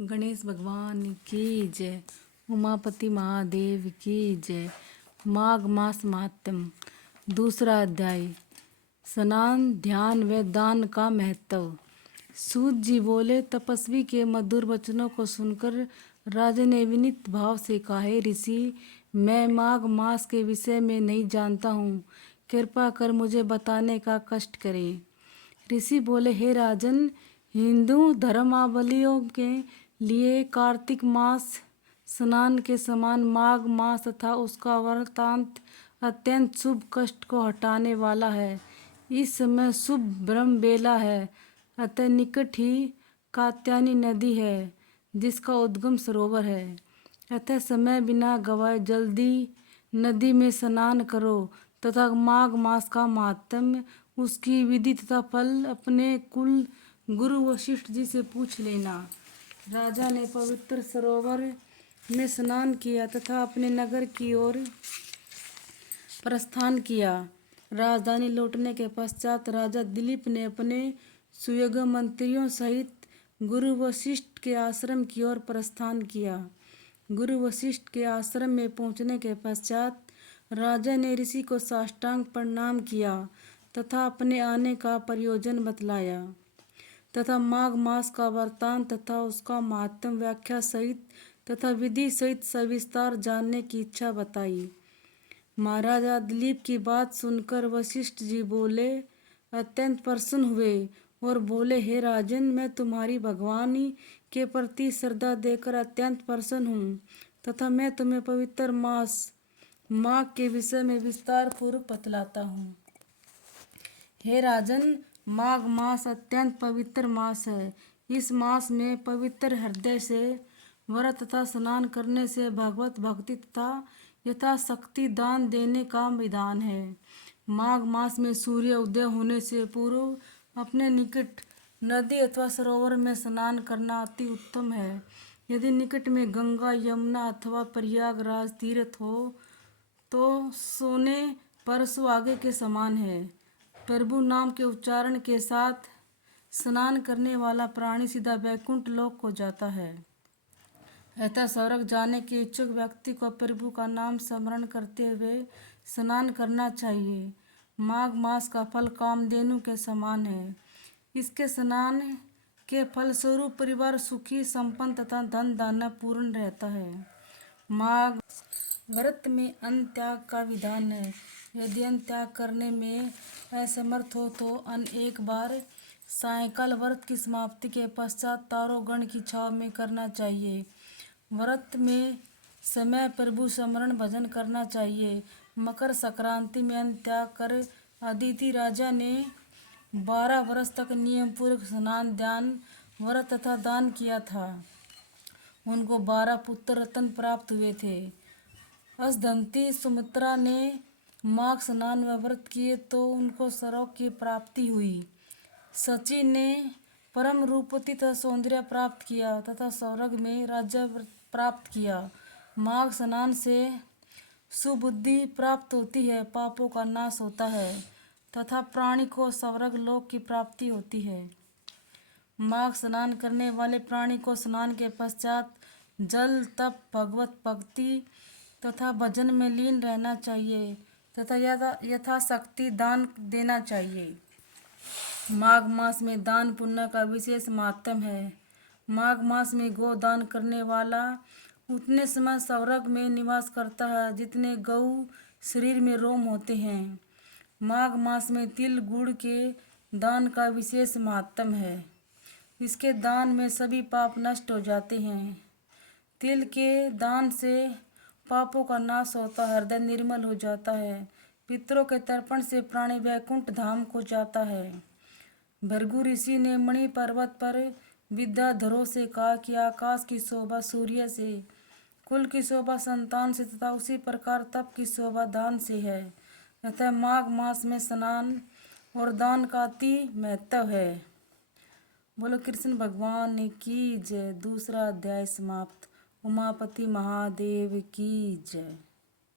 गणेश भगवान की जय। उमापति महादेव की जय। माघ मास महात्म्य। दूसरा अध्याय। स्नान, ध्यान व दान का महत्व। सूत जी बोले, तपस्वी के मधुर वचनों को सुनकर राजा ने विनीत भाव से कहा, हे ऋषि, मैं माघ मास के विषय में नहीं जानता हूँ, कृपा कर मुझे बताने का कष्ट करें। ऋषि बोले, हे राजन, हिंदू धर्मावलंबियों के लिए कार्तिक मास स्नान के समान माघ मास तथा उसका वृतांत अत्यंत शुभ, कष्ट को हटाने वाला है। इस समय शुभ ब्रह्म बेला है, अतः निकट ही कात्यायनी नदी है जिसका उद्गम सरोवर है। अतः समय बिना गवाए जल्दी नदी में स्नान करो तथा माघ मास का महात्म्य, उसकी विधि तथा फल अपने कुल गुरु वशिष्ठ जी से पूछ लेना। राजा ने पवित्र सरोवर में स्नान किया तथा अपने नगर की ओर प्रस्थान किया। राजधानी लौटने के पश्चात राजा दिलीप ने अपने सुयोग्य मंत्रियों सहित गुरु वशिष्ठ के आश्रम की ओर प्रस्थान किया। गुरु वशिष्ठ के आश्रम में पहुंचने के पश्चात राजा ने ऋषि को साष्टांग प्रणाम किया तथा अपने आने का प्रयोजन बतलाया तथा माघ मास का वृत्तांत तथा उसका महात्म्य व्याख्या सहित तथा विधि सहित सविस्तार जानने की इच्छा बताई। महाराजा दिलीप की बात सुनकर वशिष्ठ जी बोले, अत्यंत प्रसन्न हुए और बोले, हे राजन, मैं तुम्हारी भगवानी के प्रति श्रद्धा देकर अत्यंत प्रसन्न हूँ तथा मैं तुम्हें पवित्र मास माघ के विषय में विस्तार पूर्वक बतलाता हूँ। हे राजन, माघ मास अत्यंत पवित्र मास है। इस मास में पवित्र हृदय से व्रत तथा स्नान करने से भगवत भक्ति तथा यथाशक्ति दान देने का विधान है। माघ मास में सूर्य उदय होने से पूर्व अपने निकट नदी अथवा सरोवर में स्नान करना अति उत्तम है। यदि निकट में गंगा, यमुना अथवा प्रयागराज तीर्थ हो तो सोने पर सुहागे के समान है। प्रभु नाम के उच्चारण के साथ स्नान करने वाला प्राणी सीधा वैकुंठ लोक को जाता है। अतः स्वर्ग जाने के इच्छुक व्यक्ति को प्रभु का नाम स्मरण करते हुए स्नान करना चाहिए। माघ मास का फल कामधेनु के समान है। इसके स्नान के फलस्वरूप परिवार सुखी, संपन्न तथा धन धान्य पूर्ण रहता है। माघ व्रत में अन्न त्याग का विधान है। यदि अन्न त्याग करने में असमर्थ हो तो अन्न एक बार सायंकाल व्रत की समाप्ति के पश्चात तारोगण की छाव में करना चाहिए। व्रत में समय प्रभु स्मरण भजन करना चाहिए। मकर संक्रांति में अन्न त्याग कर अदिति राजा ने 12 वर्ष तक नियम पूर्वक स्नान, ध्यान, व्रत तथा दान किया था। उनको 12 पुत्र रत्न प्राप्त हुए थे। असधंती सुमित्रा ने माघ स्नान व व्रत किए तो उनको स्वर्ग की प्राप्ति हुई। शची ने परम रूपवती तथा सौंदर्य प्राप्त किया तथा स्वर्ग में राज्य प्राप्त किया। माघ स्नान से सुबुद्धि प्राप्त होती है, पापों का नाश होता है तथा प्राणी को स्वर्ग लोक की प्राप्ति होती है। माघ स्नान करने वाले प्राणी को स्नान के पश्चात जल, तप, भगवत भक्ति तथा भजन में लीन रहना चाहिए तथा यथाशक्ति दान देना चाहिए। माघ मास में दान पुण्य का विशेष महात्म्य है। माघ मास में गोदान करने वाला उतने समय स्वर्ग में निवास करता है जितने गौ शरीर में रोम होते हैं। माघ मास में तिल, गुड़ के दान का विशेष महात्म्य है। इसके दान में सभी पाप नष्ट हो जाते हैं। तिल के दान से पापों का नाश होता है, हृदय निर्मल हो जाता है। पितरों के तर्पण से प्राणी वैकुंठ धाम को जाता है। भृगु ऋषि ने मणि पर्वत पर विद्याधरों से कहा कि आकाश की शोभा सूर्य से, कुल की शोभा संतान से तथा उसी प्रकार तप की शोभा दान से है। अतः माघ मास में स्नान और दान का अति महत्व है। बोलो कृष्ण भगवान की जय। दूसरा अध्याय समाप्त। उमापति महादेव की जय।